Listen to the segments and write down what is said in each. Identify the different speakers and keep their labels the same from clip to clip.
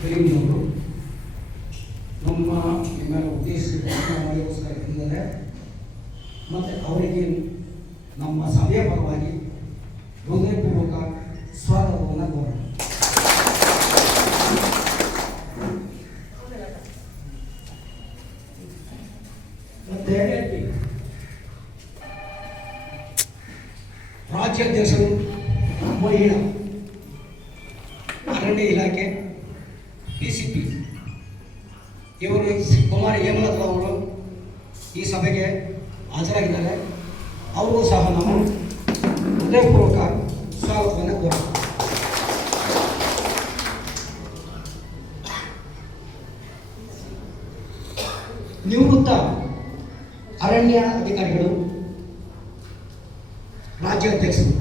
Speaker 1: ಕರೀಮಿನವರು ನಮ್ಮ ನಿಮ್ಮೆಲ್ಲ ಉದ್ದೇಶ ನಮಗೋಸ್ಕರ ಇದ್ದಾರೆ ಮತ್ತು ಅವರಿಗೆ ನಮ್ಮ ಸಭೆಯ ಪರವಾಗಿ ಹೃದಯಪೂರ್ವಕ ಸ್ವಾಗತವನ್ನು ಕೋರೋಣ. ನಿವೃತ್ತ ಅರಣ್ಯ ಅಧಿಕಾರಿಗಳು ರಾಜ್ಯಾಧ್ಯಕ್ಷರು.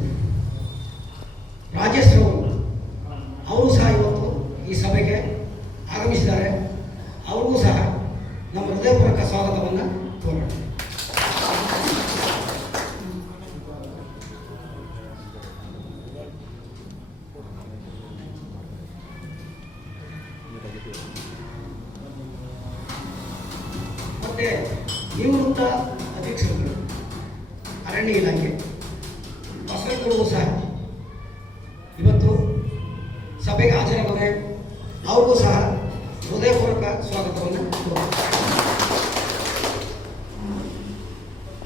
Speaker 1: ಸಭೆಗೆ ಹಾಜರಾಗದೆ ಅವ್ರಿಗೂ ಸಹ ಹೃದಯಪೂರ್ವಕ ಸ್ವಾಗತವನ್ನು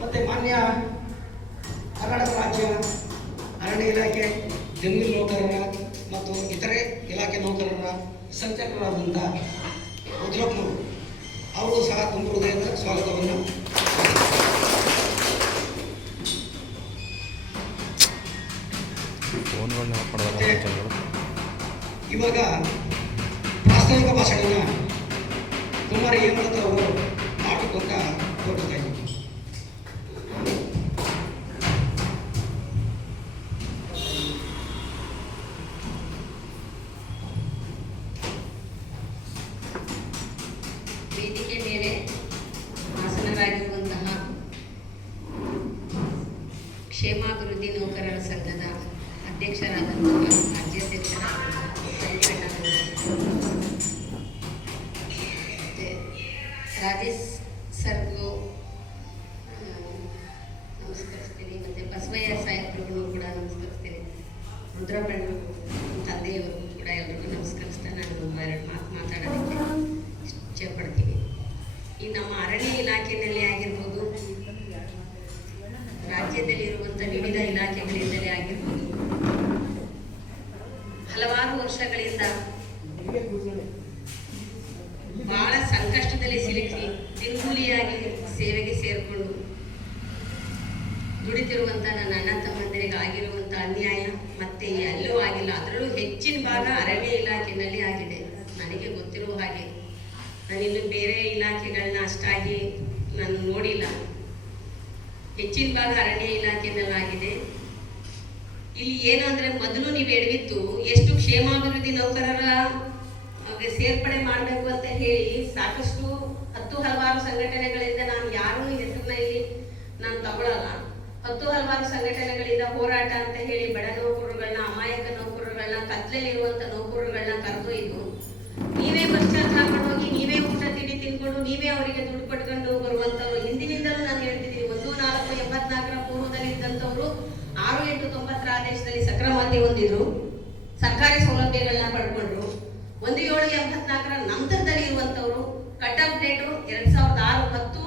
Speaker 1: ಮತ್ತೆ ಮಾನ್ಯ ಕರ್ನಾಟಕ ರಾಜ್ಯ ಅರಣ್ಯ ಇಲಾಖೆ, ಜಮೀನು ನೌಕರರ ಮತ್ತು ಇತರೆ ಇಲಾಖೆ ನೌಕರರ ಸಂಚಾಲಕರಾದಂಥ
Speaker 2: ರಾಜ್ಯದಲ್ಲಿ ಇರುವಂಥ ವಿವಿಧ ಇಲಾಖೆಗಳಿಂದಲೇ ನಾನು ತಗೊಳಲ್ಲ. ಹತ್ತು ಹಲವಾರು ಸಂಘಟನೆಗಳಿಂದ ಹೋರಾಟ ಅಂತ ಹೇಳಿ ಬಡ ನೌಕರರುಗಳನ್ನ, ಅಮಾಯಕ ನೌಕರರುಗಳನ್ನ ಕತ್ಲಲ್ಲಿರುವಂತ ನೌಕರರುಗಳನ್ನ ಕರೆದೊಯ್ದು ನೀವೇ ಬಸ್ ಹೋಗಿ ನೀವೇ ಊಟ ತಿಂಡಿ ತಿನ್ಕೊಂಡು, ನೀವೇ ಅವರಿಗೆ ದುಡ್ಡು ಪಟ್ಕೊಂಡು ಬರುವಂತವ್ರು. ಹಿಂದಿನಿಂದಲೂ ನಾನು ಹೇಳ್ತಿದ್ದೀನಿ, ಒಂದು ನಾಲ್ಕು ಎಂಬತ್ನಾಲ್ಕರ ಪೂರ್ವದಲ್ಲಿ ಇದ್ದಂಥವ್ರು ಆರು ಎಂಟು ತೊಂಬತ್ತರ ಆದೇಶದಲ್ಲಿ ಸಕ್ರಮಾತಿ ಹೊಂದಿದ್ರು. ಸರ್ಕಾರಿ ಸೌಲಭ್ಯಗಳನ್ನ ಪಡ್ಕೊಂಡ್ರು. ಒಂದು ಏಳು ಎಂಬತ್ನಾಲ್ಕರ ನಂತರದಲ್ಲಿ ಇರುವಂತವ್ರು ಕಟ್ ಆಫ್ ಡೇಟು ಎರಡ್ ಸಾವಿರದ ಆರು ಹತ್ತು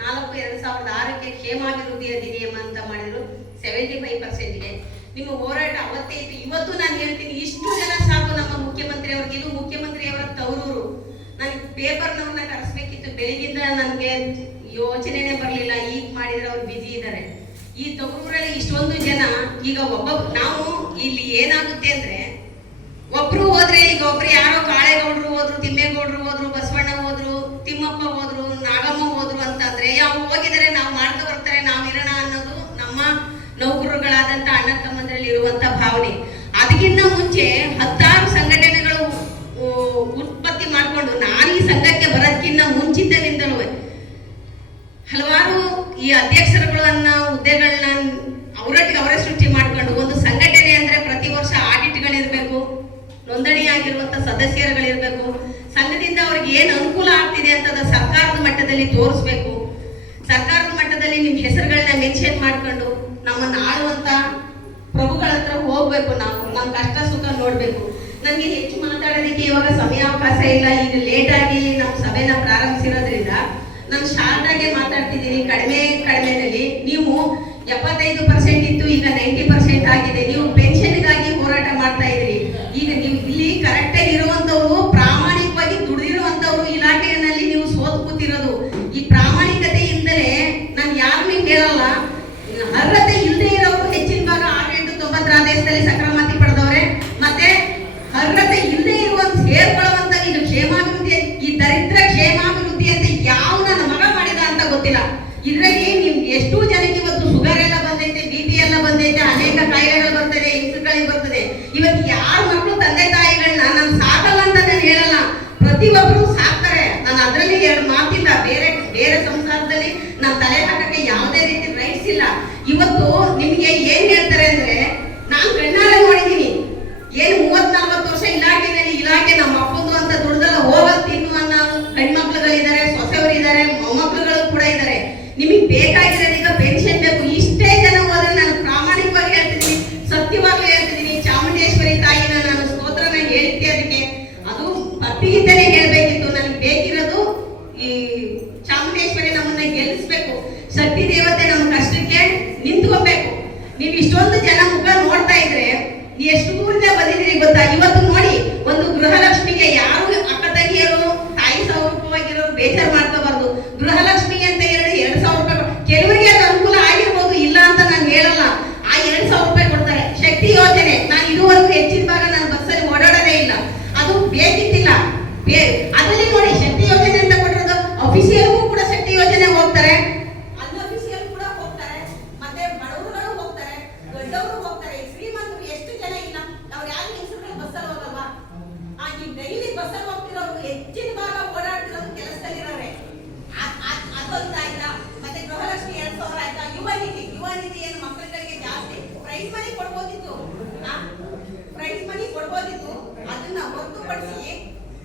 Speaker 2: ನಾಲ್ಕು, ಎರಡು ಸಾವಿರದ ಆರಕ್ಕೆ ಕ್ಷೇಮಾಭಿವೃದ್ಧಿ ಅಧಿನಿಯಮ ಅಂತ ಮಾಡಿದ್ರು. ಸೆವೆಂಟಿ ಫೈವ್ ಪರ್ಸೆಂಟ್ಗೆ ನಿಮ್ಮ ಹೋರಾಟ ಅವತ್ತೇ ಇತ್ತು. ಇವತ್ತು ನಾನು ಹೇಳ್ತೀನಿ, ಇಷ್ಟು ಜನ ಸಾಕು ನಮ್ಮ ಮುಖ್ಯಮಂತ್ರಿ ಅವ್ರಿಗೆ. ಇದು ಮುಖ್ಯಮಂತ್ರಿ ಅವರ ತವರೂರು. ನನಗೆ ಪೇಪರ್ನವ್ರನ್ನ ಕರೆಸ್ಬೇಕಿತ್ತು. ಬೆಳಿಗ್ಗಿಂದ ನನಗೆ ಯೋಚನೆನೇ ಬರಲಿಲ್ಲ. ಈಗ ಮಾಡಿದ್ರೆ ಅವ್ರು ಬಿಜಿ ಇದ್ದಾರೆ ಈ ತವರೂರಲ್ಲಿ ಇಷ್ಟೊಂದು ಜನ, ಈಗ ಒಬ್ಬ, ನಾವು ಇಲ್ಲಿ ಏನಾಗುತ್ತೆ ಅಂದ್ರೆ, ಒಬ್ರು ಹೋದ್ರೆ ಈಗ ಒಬ್ರು ಯಾರೋ ಕಾಳೇಗೌಡರು ಹೋದ್ರು, ತಿಮ್ಮೇಗೌಡರು ಹೋದ್ರು ಬಸವಣ್ಣ ಇರುವಂತ ಭಾವನೆ. ಅದಕ್ಕಿಂತ ಮುಂಚೆ ಹತ್ತಾರು ಸಂಘಟನೆಗಳು ಉತ್ಪತ್ತಿ ಮಾಡಿಕೊಂಡು ನಾನು ಈ ಸಂಘಕ್ಕೆ ಬರೋದಕ್ಕಿಂತ ಮುಂಚಿತನಿಂದಲೂ ಹಲವಾರು ಈ ಅಧ್ಯಕ್ಷರುಗಳನ್ನ ಹುದ್ದೆಗಳನ್ನ ಅವರೊಟ್ಟಿಗೆ ಅವರೇ ಸೃಷ್ಟಿ ಮಾಡ್ಕೊಂಡು ಒಂದು ಸಂಘಟನೆ ಅಂದ್ರೆ ಪ್ರತಿ ವರ್ಷ ಆಡಿಟ್ಗಳಿರ್ಬೇಕು, ನೋಂದಣಿಯಾಗಿರುವಂತ ಸದಸ್ಯರುಗಳಿರ್ಬೇಕು, ಸಂಘದಿಂದ ಅವ್ರಿಗೆ ಏನು ಅನುಕೂಲ ಆಗ್ತಿದೆ ಅಂತದ ಸರ್ಕಾರದ ಮಟ್ಟದಲ್ಲಿ ತೋರಿಸ್ಬೇಕು. ಸರ್ಕಾರದ ಮಟ್ಟದಲ್ಲಿ ನಿಮ್ಮ ಹೆಸರುಗಳನ್ನ ಮೆನ್ಷನ್ ಮಾಡ್ಕೊಂಡು ನಮ್ಮನ್ನು ಆಳುವಂತ ಪ್ರಭುಗಳ ಹತ್ರ ಹೋಗ್ಬೇಕು ನಾವು ನಮ್ಮ ಕಷ್ಟ ಸುಖ ನೋಡ್ಬೇಕು. ನನಗೆ ಹೆಚ್ಚು ಮಾತಾಡೋದಕ್ಕೆ ಇವಾಗ ಸಮಯ ಅವಕಾಶ ಇಲ್ಲ, ಈಗ ಲೇಟಾಗಿ ನಾವು ಸಭೆನ ಪ್ರಾರಂಭಿಸಿರೋದ್ರಿಂದ ನಾನು ಶಾರ್ಟಾಗೆ ಮಾತಾಡ್ತಿದ್ದೀನಿ. ಕಡಿಮೆ ಕಡಿಮೆನಲ್ಲಿ ನೀವು ಎಪ್ಪತ್ತೈದು ಪರ್ಸೆಂಟ್ ಇತ್ತು, ಈಗ ನೈಂಟಿ ಪರ್ಸೆಂಟ್ ಆಗಿದೆ. ನೀವು ಪೆನ್ಷನ್ಗಾಗಿ ಹೋರಾಟ ಮಾಡ್ತಾ ಇದ್ದೀರಿ. ಈಗ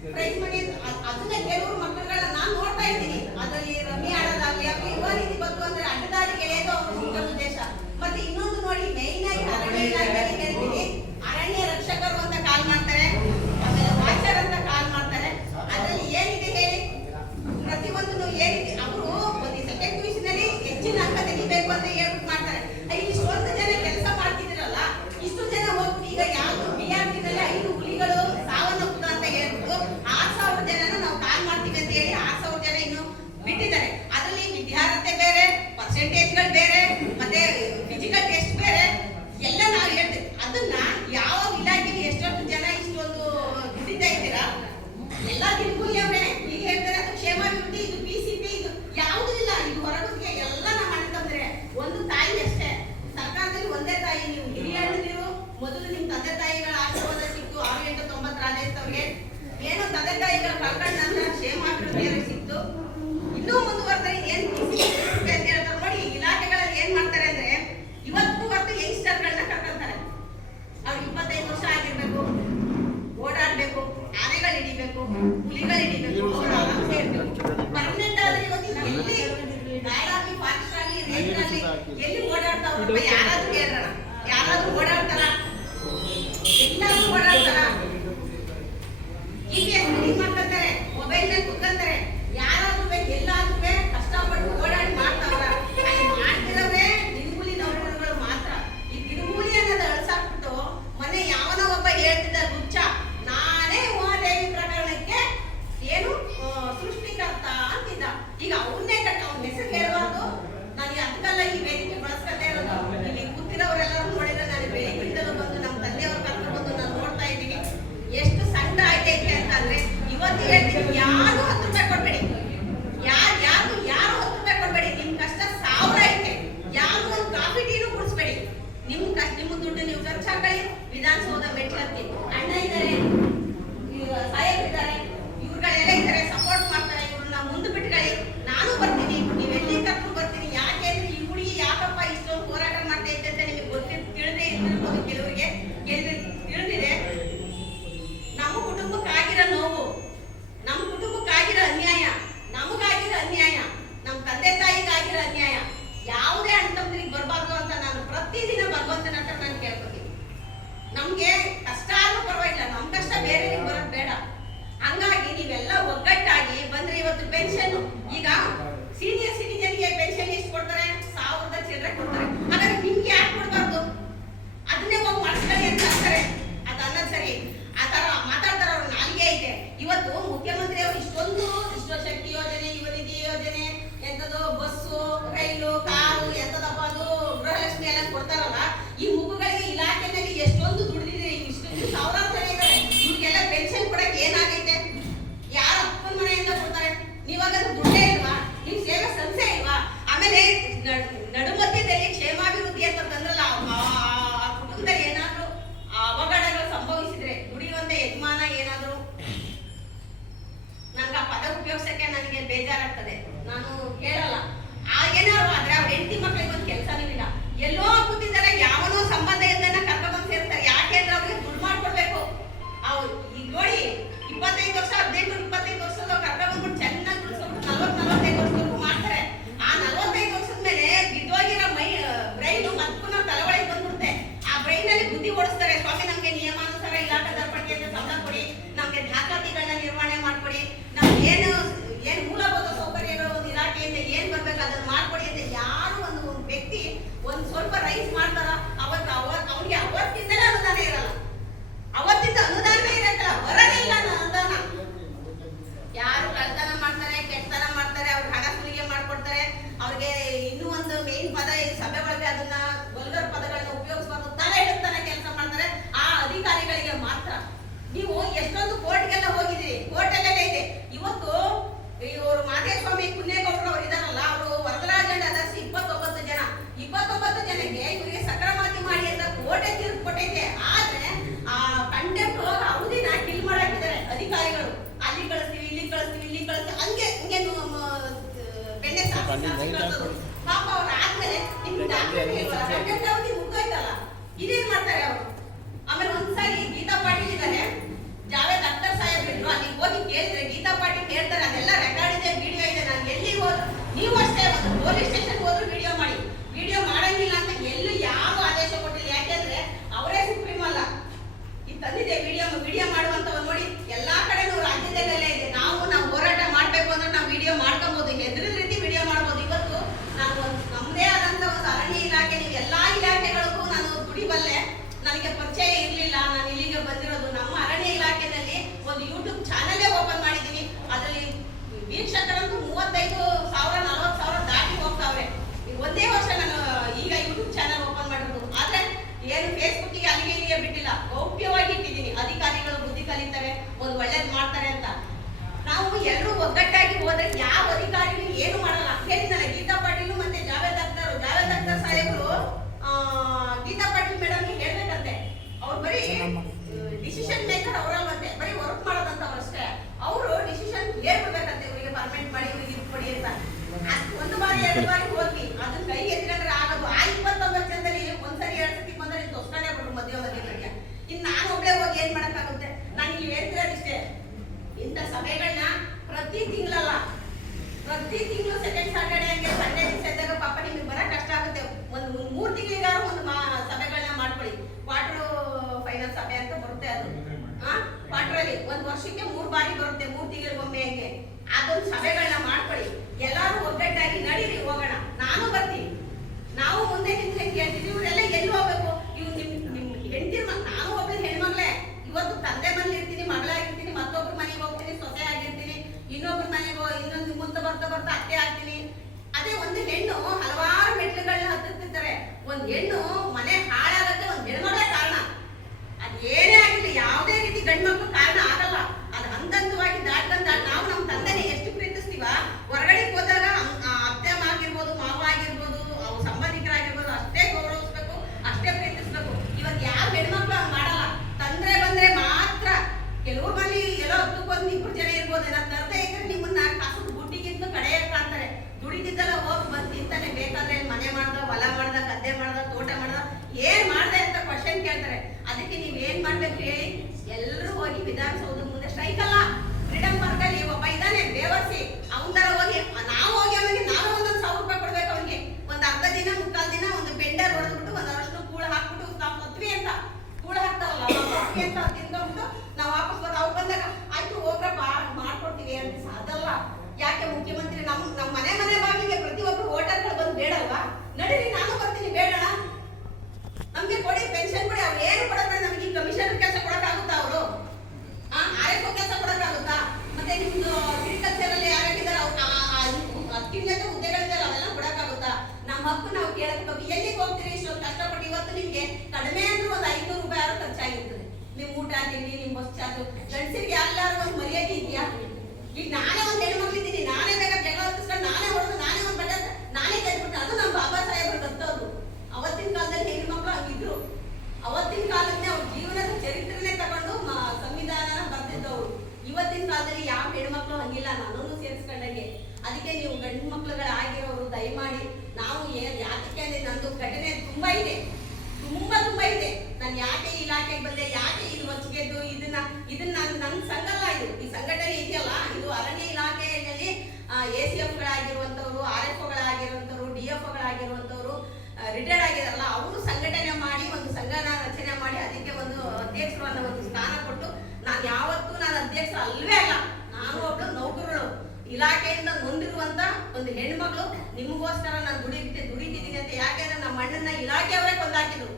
Speaker 2: ಪ್ರೈಸ್ ಮನಿ ಅದನ್ನ ಕೆಲವರು ಗ್ರೈಂಡರ್ ಹೊಡೆದ್ಬಿಟ್ಟು ಒಂದಷ್ಟು ಕೂಳ ಹಾಕ್ಬಿಟ್ಟು ನಾವು ಮದ್ವಿ ಅಂತ ಕೂಳ ಹಾಕ್ತಾರಲ್ಲ ಮದ್ವಿ ಅಂತ ತಿಂದ್ಬಿಟ್ಟು ನಾವು ವಾಪಸ್ ಬಂದು, ಅವ್ರು ಬಂದಾಗ, ಆಯ್ತು ಹೋಗ್ರಪ್ಪ, ಮಾಡ್ಕೊಡ್ತೀವಿ ಅಂತ. ಅದಲ್ಲ. ಯಾಕೆ ಮುಖ್ಯಮಂತ್ರಿ ನಮ್ ನಮ್ಮ ಮನೆ ಮನೆ ಬಾಗಿಲಿಗೆ ಪ್ರತಿಯೊಬ್ಬರು ಓಟರ್ಗಳು ಬಂದು ಬೇಡಲ್ವಾ? ನಡೀರಿ, ನಾನು ಬರ್ತೀನಿ, ಬೇಡಣ. ನಮ್ಗೆ ಕೊಡಿ, ಪೆನ್ಷನ್ ಕೊಡಿ, ಅವ್ರು ಏನು ಕೊಡೋದ್ರೆ ನಮಗೆ ಕಮಿಷನ್ ಕೆಲಸ ಕೊಡಕ್ಕಾಗುತ್ತಾ ಅವರು? ಆಯೋಗ ಕೆಲಸ ಕೊಡಕ್ಕಾಗುತ್ತಾ? ಮತ್ತೆ ನಿಮ್ದು ಅಗ್ರಿಕಲ್ಚರ್ ಅಲ್ಲಿ ಯಾರಾಗಿದ್ದಾರೆ ಅವ್ರು ಹತ್ತಿನ ಜೊತೆ ಹಕ್ಕು ನಾವು ಕೇಳಬೇಕು ಎಲ್ಲಿಗೆ ಹೋಗ್ತೀರಿ ಇಷ್ಟೊಂದು ಕಷ್ಟಪಟ್ಟು ಇವತ್ತು ನಿಮಗೆ ಕಡಿಮೆ ಅಂದ್ರೆ ಒಂದು ಐನೂರು ರೂಪಾಯಿ ಆರು ಖರ್ಚಾಗಿರ್ತದೆ. ನೀವು ಊಟ, ತಿಂಡಿ, ನಿಮ್ ಬಸ್ ಚಾರ್ಜ್ ಗಂಡಸರಿಗೆ ಎಲ್ಲಾರು ಒಂದು ಮರ್ಯಾದೆ ಇದೆಯಾ? ಈಗ ನಾನೇ ಒಂದು ಹೆಣ್ಮಕ್ಳಿದ್ದೀನಿ ನಾನೇ ಬೇಗ ಜಗಳ ಹೊತ್ತಿಸ್ಕೊಂಡು ನಾನೇ ಹೊಡೆದು ನಾನೇ ಒಂದು ಬಟ್ಟೆ ಒಂದು ಹೆಣ್ಮಗಳು ನಿಮಗೋಸ್ಕರ ನಾನು ದುಡಿಯುತ್ತೆ ದುಡಿತಿದ್ದೀನಿ ಅಂತ ಯಾಕೆಂದ್ರೆ ನಮ್ಮ ಅಣ್ಣನ ಇಲಾಖೆಯವರೇ ಕೊಂದಾಕಿದ್ರು.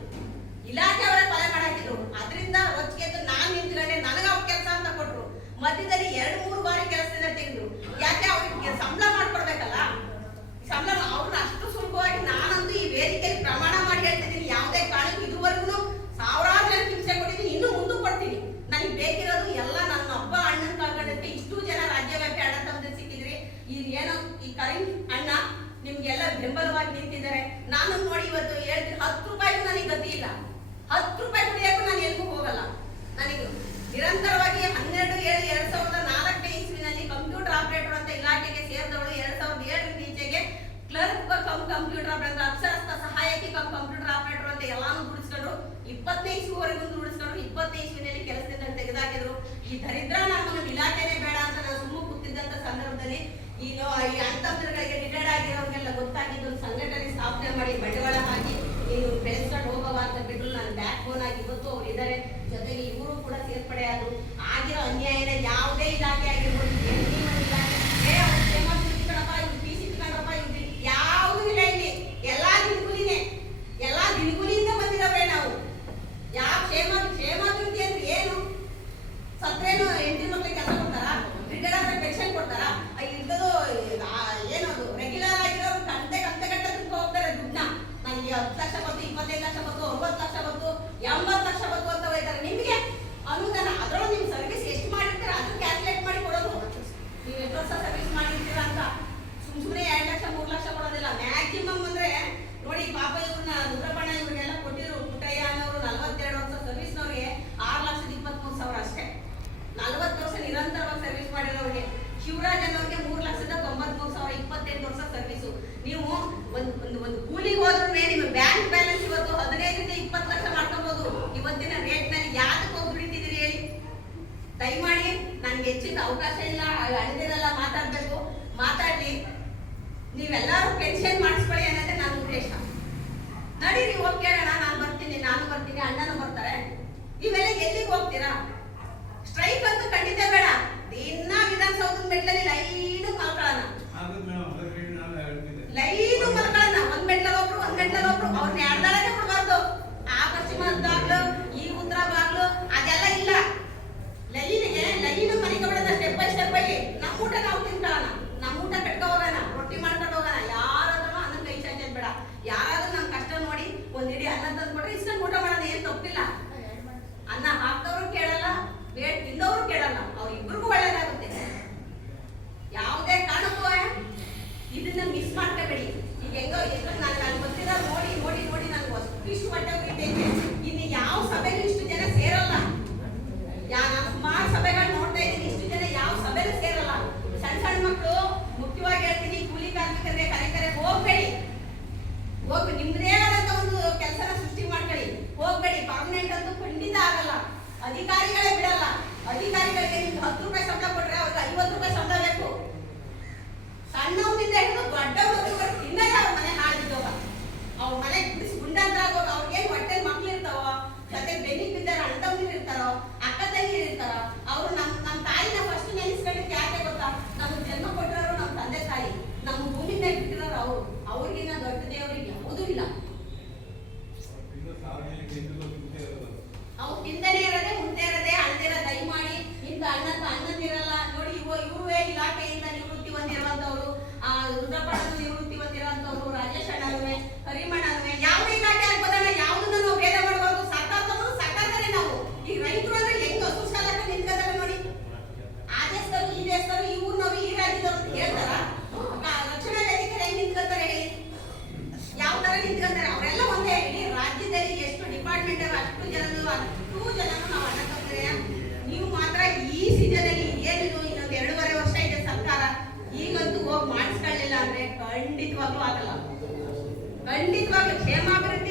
Speaker 2: ಇಲಾಖೆಯವರೇ ಕೊಲೆ ಮಾಡಾಕಿದ್ರು. ಅದರಿಂದ ಹೊಚ್ಚಿಗೆದ್ದು ನಾನು ನಿಂತ್ಕೊಂಡೆ ನನಗೆ ಅವ್ರ ಕೆಲಸ ಅಂತ ಕೊಟ್ರು. ಮಧ್ಯದಲ್ಲಿ ಎರಡು, ಮೂರು ಬಾರಿ ಕೆಲಸದಿಂದ ತೆಗೆದ್ರು ಯಾಕೆ ಅವ್ರಿಗೆ ಸಂಬಳ ಮಾಡ್ಕೊಡ್ಬೇಕಲ್ಲ? ಸಂಬಳ ಅವ್ರನ್ನ ಅಷ್ಟು ಸುಲಭವಾಗಿ ನಾನಂತೂ ಈ ವೇದಿಕೆಯಲ್ಲಿ ಪ್ರಮಾಣ ಮಾಡಿ ಹೇಳ್ತಿದ್ದೀನಿ. ಯಾವುದೇ ಕಾರಣಕ್ಕೂ ಇದುವರೆಗೂ ಸಾವಿರಾರು ಜನ ಹಿಂಸೆ ಕೊಟ್ಟಿದ್ದೀನಿ. ಇನ್ನೂ ಮುಂದೂ ಕೊಡ್ತೀನಿ. ನನಗೆ ಬೇಕಿರೋದು ಎಲ್ಲ ನನ್ನ ಅಪ್ಪ, ಅಣ್ಣನ ಕಾಲ್ಗಡಕ್ಕೆ ಇಷ್ಟು ಜನ ರಾಜ್ಯವ್ಯಾಪಿ ಆಡತ್ತ ಇದು ಏನೋ ಈ ಕರೆಂಟ್ ಅಣ್ಣ ನಿಮ್ಗೆಲ್ಲ ಬೆಂಬಲವಾಗಿ ನಿಂತಿದ್ದಾರೆ. ನಾನು ನೋಡಿ ಇವತ್ತು ಹೇಳ್ತೀನಿ, ಹತ್ತು ರೂಪಾಯಿಗೂ ನನಗೆ ಗತಿ ಇಲ್ಲ. ಹತ್ತು ರೂಪಾಯಿ ಕುಡಿಯೋಕ್ಕೂ ನಾನು ಎಲ್ಲಿಗೂ ಹೋಗಲ್ಲ. ನನಗೆ ನಿರಂತರವಾಗಿ ಹನ್ನೆರಡು, ಏಳು, ಎರಡ್ ಸಾವಿರದ ನಾಲ್ಕನೇ ಇಸ್ವಿನಲ್ಲಿ ಕಂಪ್ಯೂಟರ್ ದಯಮಾಡಿ ನನ್ಗೆ ಹೆಚ್ಚಿನ ಅವಕಾಶ ಇಲ್ಲ ಅಣ್ಣದಿರಲ್ಲ ಮಾತಾಡಬೇಕು. ಮಾತಾಡಿ ನೀವೆಲ್ಲರೂ ಪೆನ್ಷನ್ ಮಾಡಿಸ್ಕೊಳ್ಳಿ ಅನ್ನೋದೇ ನನ್ನ ಉದ್ದೇಶ. ನಡಿ ನೀವು ಹೋಗಿ ಕೇಳೋಣ. ನಾನು ಬರ್ತೀನಿ ನಾನು ಬರ್ತೀನಿ ಅಣ್ಣನೂ ಬರ್ತಾರೆ. ನೀವೆಲ್ಲ ಎಲ್ಲಿಗೆ ಹೋಗ್ತೀರಾ? ಸ್ಟ್ರೈಕ್ ಅಂತೂ ಖಂಡಿತ ಬೇಡ. ದಿನ ವಿಧಾನಸೌಧದ ಮೆಟ್ಲಲ್ಲಿ ಲೈನು ಮಲ್ಕೊಳ್ಳೋಣ ಲೈನು ಮಲ್ಕೊಳ್ಳೋಣ ಒಂದ್ ಮೆಟ್ಲಲ್ಲಿ ಒಬ್ರು ಒಂದ್ ಮೆಟ್ಲಲ್ಲಿ ಒಬ್ರು ಅವ್ರನ್ನ ಊಟ ನಾವು ತಿನ್ಕೊಳ್ಳೋಣ ನಮ್ಮ ಊಟ ಕಟ್ಕೊ ಹೋಗೋಣ ರೊಟ್ಟಿ ಮಾಡ್ಕೊಂಡು ಹೋಗೋಣ ಯಾರಾದ್ರೂ ಅನ್ನಕ್ಕೆ ಕೈ ಚಾಚದ್ ಬೇಡ ಯಾರಾದ್ರೂ ನಮ್ಗೆ రెండింటి వల్ల క్షేమాభివృద్ధి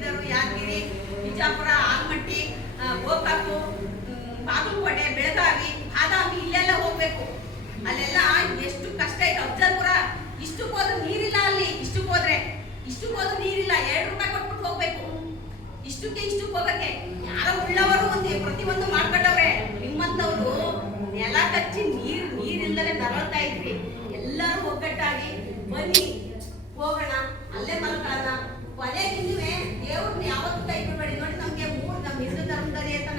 Speaker 2: ಬಂದಿದ್ದರು ಯಾದಗಿರಿ, ಬಿಜಾಪುರ, ಆಲ್ಮಟ್ಟಿ ಗೋಕಾಕು ಬಾಗಲಕೋಟೆ, ಬೆಳಗಾವಿ ಬಾದಾಮಿ ಇಲ್ಲೆಲ್ಲ ಹೋಗ್ಬೇಕು. ಅಲ್ಲೆಲ್ಲ ಎಷ್ಟು ಕಷ್ಟ ಇದೆ ಅಫ್ಜಲ್ಪುರ, ಇಷ್ಟಕ್ಕೆ ಹೋದ್ರೆ ನೀರಿಲ್ಲ ಅಲ್ಲಿ. ಇಷ್ಟಕ್ಕೆ ಹೋದ್ರೆ ಇಷ್ಟಕ್ಕೆ ಹೋದ್ರೆ ನೀರಿಲ್ಲ. ಎರಡು ರೂಪಾಯಿ ಕೊಟ್ಬಿಟ್ಟು ಹೋಗ್ಬೇಕು. ಇಷ್ಟಕ್ಕೆ ಇಷ್ಟಕ್ಕೆ ಹೋಗಕ್ಕೆ. ಯಾರೋ ಉಳ್ಳವರು ಒಂದು ಪ್ರತಿಯೊಂದು ಮಾಡ್ಕೊಂಡವ್ರೆ. ನಿಮ್ಮಂತವ್ರು ನೆಲ ಕಚ್ಚಿ ನೀರು ನೀರಿಲ್ಲದೆ ನರಳ್ತಾ ಇದ್ವಿ ಎಲ್ಲರೂ ಒಗ್ಗಟ್ಟಾಗಿ ಬನ್ನಿ, ಹೋಗೋಣ, ಅಲ್ಲೇ ಮಲ್ಕೊಳ್ಳೋಣ. ತಿಂದು ದೇವ್ರನ್ನ ಯಾವತ್ತೂ ತೆಗೆಬೇಡಿ ನೋಡಿ ನಮಗೆ ಮೂರು ನಮ್ಮ ಹಿಂದೂ ಧರ್ಮದಲ್ಲಿ ಅಂತ